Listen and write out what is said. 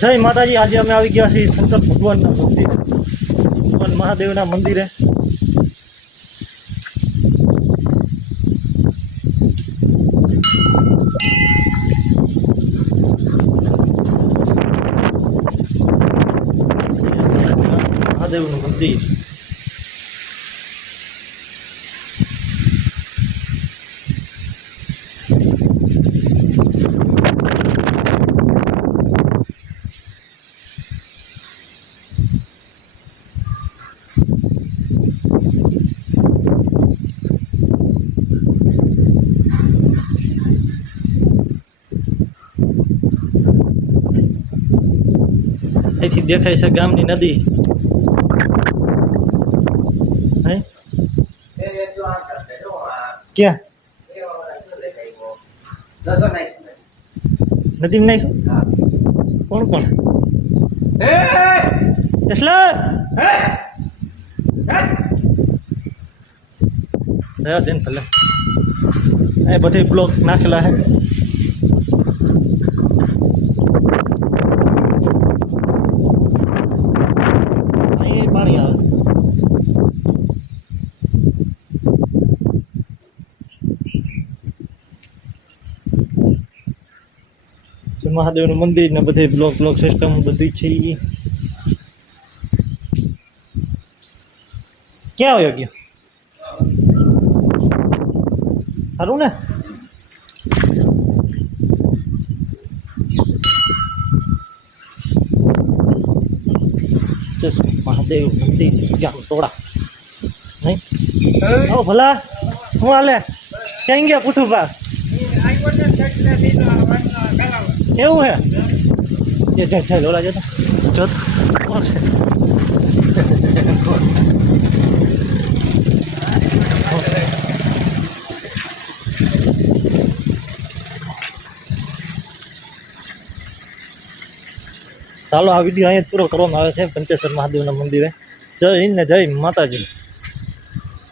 જય માતાજી। આજે અમે આવી ગયા છીએ શંકર ભગવાનના મંદિરે, ભગવાન મહાદેવના મંદિરે। મહાદેવનું મંદિર અહીંથી દેખાય છે ગામની નદી। ક્યાં નદીમાં નાખ્યું? કોણ કોણ? દેન ભલે એ બધી બ્લોક નાખેલા હે। પાણી આવે મહાદેવનું મંદિર ને બધે બ્લોક સિસ્ટમ બધું છે। ક્યાં આવ્યો ગયો? સારું ને? મહાદેવ મંદિર ગામ તોડા નહીં? આવો ભલા, હું હાલે? ક્યાં ગયા પુથુભા? એવું હે? એ જય લોલા જતો જો કોણ છે? ચાલો આ વિડીયો અહીંયા પૂરો કરવામાં આવે છે પંચેશ્વર મહાદેવના મંદિરે। જય હિન્દ ને જય માતાજી।